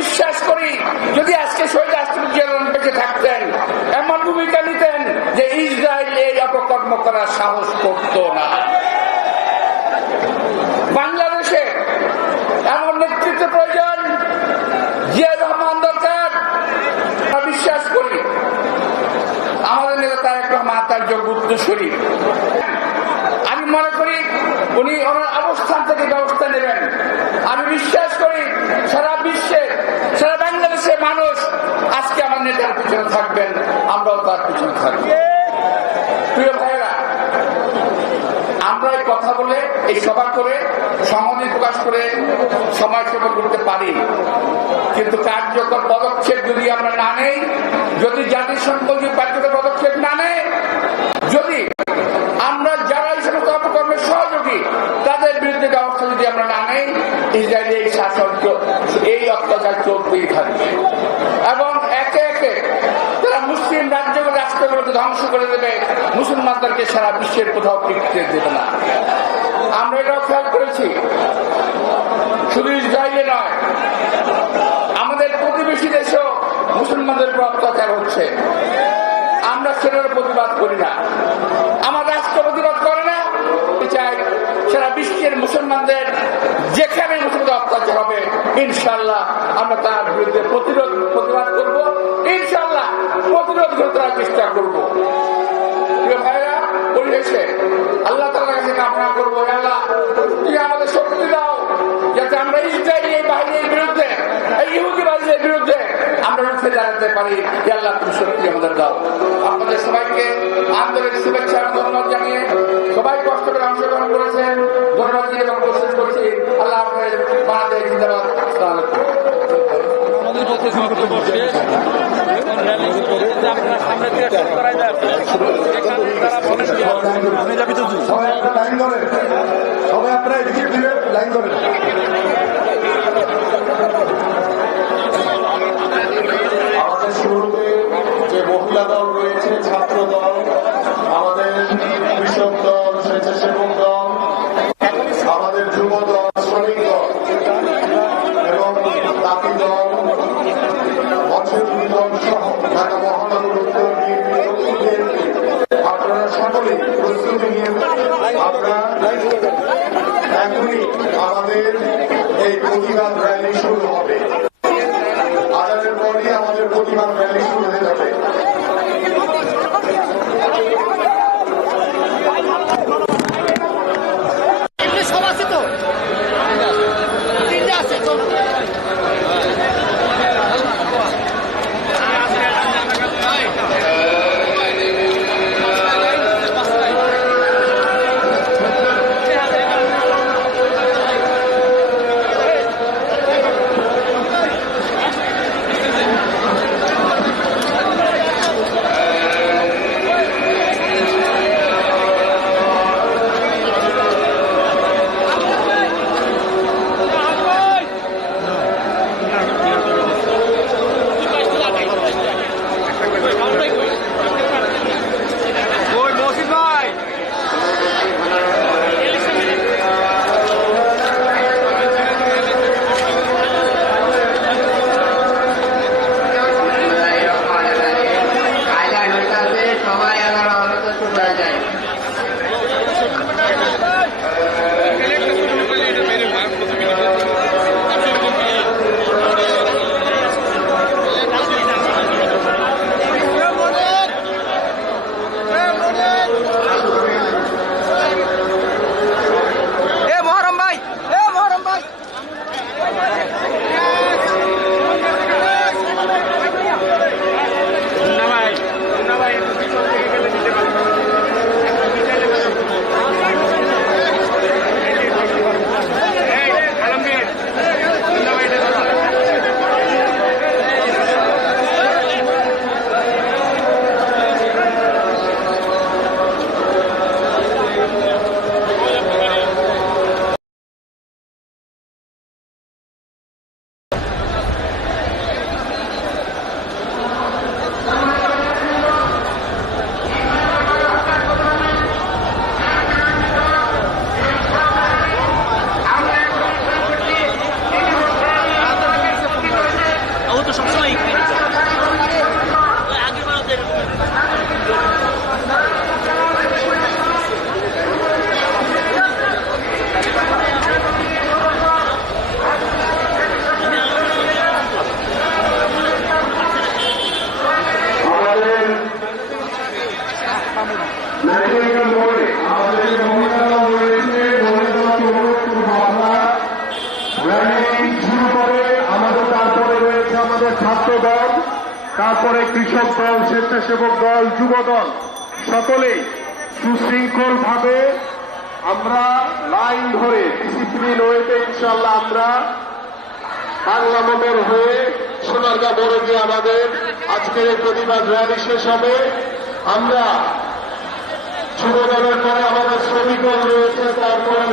বিশ্বাস করি, যদি আজকে শহীদ রাষ্ট্রপতি জিয়াউর বেঁচে থাকতেন, এমন ভূমিকা নিতেন যে ইসরায়েল এই অপকর্ম করার সাহস করত না। বাংলাদেশে এমন নেতৃত্ব প্রয়োজন জিয়া রহমান দরকার। বিশ্বাস করি, আমাদের নেতা তারেক রহমান তার যোগ্য উত্তরসূরি। আমি মনে করি, উনি ওনার অবস্থান থেকে ব্যবস্থা নেবেন। আমি বিশ্বাস করি সারা বিশ্বে সারা বাংলাদেশের মানুষ, আজকে আমার নেতার পিছনে থাকবেন, আমরাও তার পিছনে থাকব। প্রিয় ভাইয়েরা আমরা এই কথা বলে, এই সভা করে সমাধি প্রকাশ করে সময় সেবা করতে পারি। কিন্তু কার্যকর পদক্ষেপ যদি আমরা না নেই, যদি জাতিসংঘ যদি কার্যকর পদক্ষেপ না নেয়, যদি আমরা যারা এই সমস্ত অপকর্মের সহযোগী, তাদের বিরুদ্ধে ব্যবস্থা যদি আমরা না নেই ইসরায়েলি এই শাসন এই অত্যাচার চলতেই থাকবে এবং একে একে তারা মুসলিম রাজ্যগুলো রাষ্ট্রগুলোকে ধ্বংস করে দেবে, মুসলমানদেরকে সারা বিশ্বের কোথাও টিকতে দেবে না। আমরা এটাও খেয়াল করেছি। শুধু ইসরায়েলে নয়, আমাদের প্রতিবেশী দেশেও মুসলমানদের উপর অত্যাচার হচ্ছে। আমরা সেটার প্রতিবাদ করি না। আমার রাষ্ট্র প্রতিবাদ করে না। চাই সারা বিশ্বের মুসলমানদের অত্যাচার হবে ইনশাল্লাহ আমরা তার বিরুদ্ধে প্রতিরোধ, প্রতিবাদ করব। ইনশাল্লাহ প্রতিরোধ করে করার চেষ্টা করব। করব আমাদের শক্তি আমরা বিরুদ্ধে বিরুদ্ধে আমরা তুমি শক্তি সবাইকে আন্তরিক শুভেচ্ছা ধন্যবাদ জানিয়ে সবাই কষ্ট করে অংশগ্রহণ করেছেন ধন্যবাদ দিয়ে এবং কোশিশ করছি আল্লাহ হাফেজ বাংলাদেশ জিন্দাবাদ আসসালামু আলাইকুম আমাদের বক্তব্য বক্তব্য শেষ এখন র্যালি শুরু হচ্ছে আপনারা সামনে থেকে শুরু করাই যায় সেখানে তারা বলেন যে আমি যাবি তো সবাই আপনারা এদিকে লাইন ধরেন। আমাদের এই প্রতিবাদ তারপরে কৃষক দল, স্বেচ্ছাসেবক দল, যুব দল সকলে সুশৃঙ্খল ভাবে আমরা লাইন ধরে ডিসিপ্লিন ওয়েতে ইনশাল্লাহ আমরা। বাংলা মোমের হয়ে সোনারগাঁ বড় যে আমাদের আজকের এই প্রতিবাদ র্যালি শেষ হবে। আমরা দলের পরে আমাদের শ্রমিক রয়েছে তারপরে